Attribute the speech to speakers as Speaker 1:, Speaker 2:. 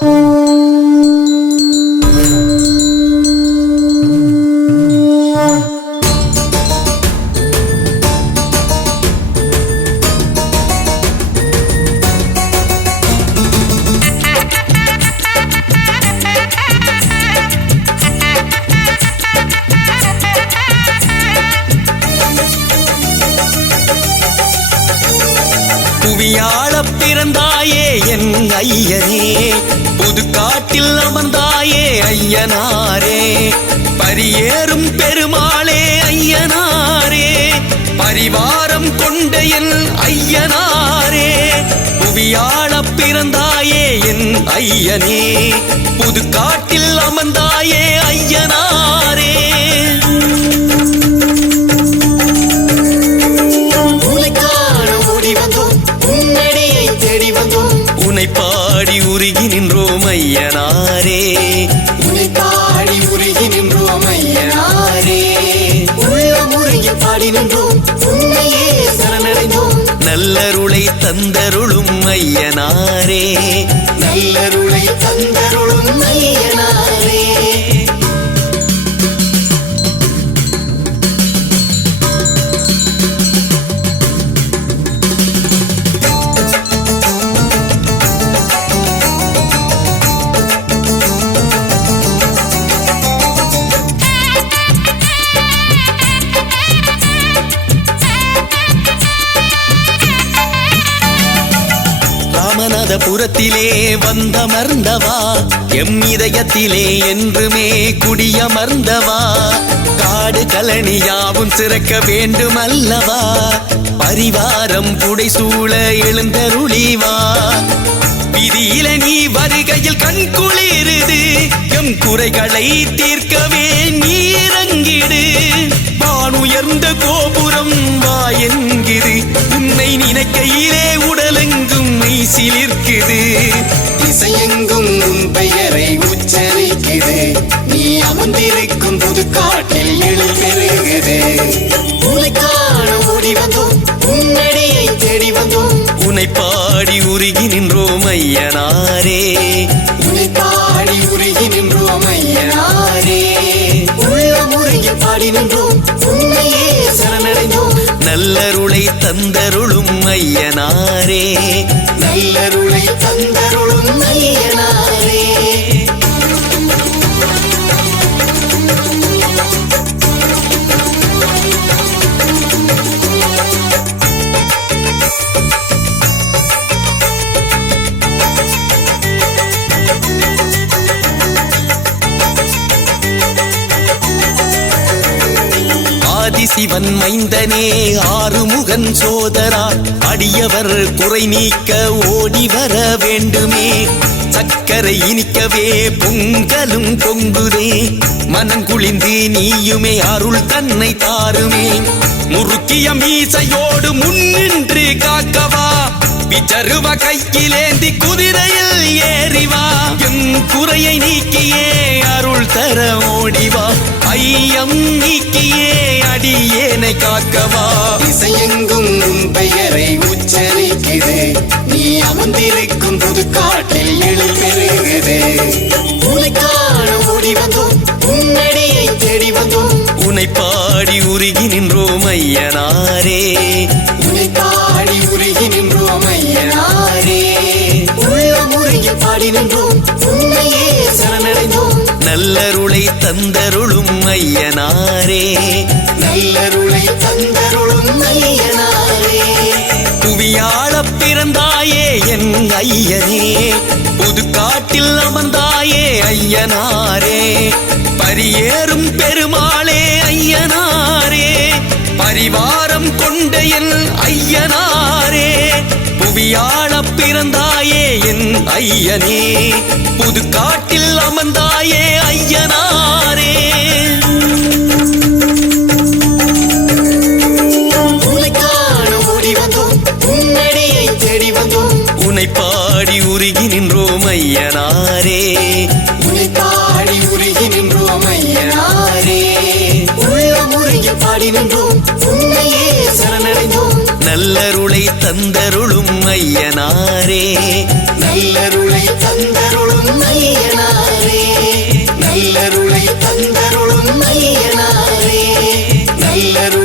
Speaker 1: Thank. பிறந்தாயே என் ஐயனே. புது காட்டில் அமர்ந்தாயே ஐயனாரே. பரியேறும் பெருமாளே ஐயனாரே. பரிவாரம் கொண்ட என் ஐயனாரே. புவியாள பிறந்தாயே என் ஐயனே. புது பாடி நின்றோம்.
Speaker 2: உன்னையே சரணடைந்தோம்.
Speaker 1: நல்லருளை தந்தருளும் ஐயனாரே.
Speaker 2: நல்லருளை தந்தருளும்
Speaker 1: புறத்திலே வந்தமர்ந்தவா எம் இதயத்திலே என்றுமே குடியமர்ந்தவா காடு கலனியாவும் சிறக்க வேண்டும் அல்லவா பரிவாரம் புடைசூழ எழுந்தருளிவா? விதியில நீ வருகையில் கண் குளிருது. எம் குறைகளை தீர்க்கவே நீரங்கிடு. வானுயர்ந்த கோபுரம் வா என்கிது உன்னை நினைக்கையிலே உடலெங்கு நீ சிலிர்க்குது
Speaker 2: திசையெங்கும் உன் பெயரை உச்சரிக்குது. நீ அமர்ந்திருக்கும் புது காட்டில் எழில் பெருகுது உன்னை காண ஓடி வந்தோம். உன்னடியை தேடி வந்தோம்.
Speaker 1: உன்னை பாடி உருகி நின்றோம் ஐயனாரே.
Speaker 2: உன்னை பாடி உருகி நின்றோம் ஐயனாரே. உள்ள முறையில் பாடி நின்றோம்
Speaker 1: நல்லருளை தந்தருளும் ஐயனாரே.
Speaker 2: நல்லருளை தந்தருளும் ஐயனாரே.
Speaker 1: ஆதி சிவன் மைந்தனே ஆறுமுகன் சோதரா அடியவர் குறை நீக்க ஓடி வர வேண்டுமே. சக்கரை இனிக்கவே பொங்கலும் பொங்குதே மனம் குளிந்து நீயுமே அருள் தன்னை தாருமே. முறுக்கிய மீசையோடு முன்னின்று காக்கவா விச்சருவ கையிலேந்தி குதிரையில் ஏறிவா என் குறையை நீக்கியே அருள் தர ஓடிவா ஐயம் நீக்கியே அடியேனை காக்கவா
Speaker 2: இசையெங்கும் உன் பெயரை உச்சரிக்குது நீ அமர்ந்திருக்கும் புது காட்டில் எழில் பெருகுது
Speaker 1: ஐயனாரே
Speaker 2: உள்ள முருகி பாடி நின்றோம். உன்னையே சரணடைந்தோம்.
Speaker 1: நல்லருளை தந்தருளும் ஐயனாரே
Speaker 2: நல்லருளை தந்தருளும் ஐயனாரே
Speaker 1: புவியாளப் பிறந்தாயே என் ஐயனே. புது காட்டில் அமர்ந்தாயே ஐயனாரே. பரியேறும் பெருமாளே ஐயனாரே. பரிவாரம் கொண்ட என் ஐயனாரே. புவியாளப் பிறந்தாயே என் ஐயனே. புது காட்டில் அமர்ந்தாயே ஐயனாரே.
Speaker 2: உன்னை
Speaker 1: பாடி உருகி நின்றோம் ஐயனாரே.
Speaker 2: உன்னை பாடி உருகி நின்றோம் ஐயனாரே. உள்ள முருகி பாடி நின்றோம். நல்லருளை தந்தருளும் ஐயனாரே.
Speaker 1: நல்லருளை தந்தருளும் ஐயனாரே.
Speaker 2: நல்லருளை தந்தருளும் ஐயனாரே. நல்லருளை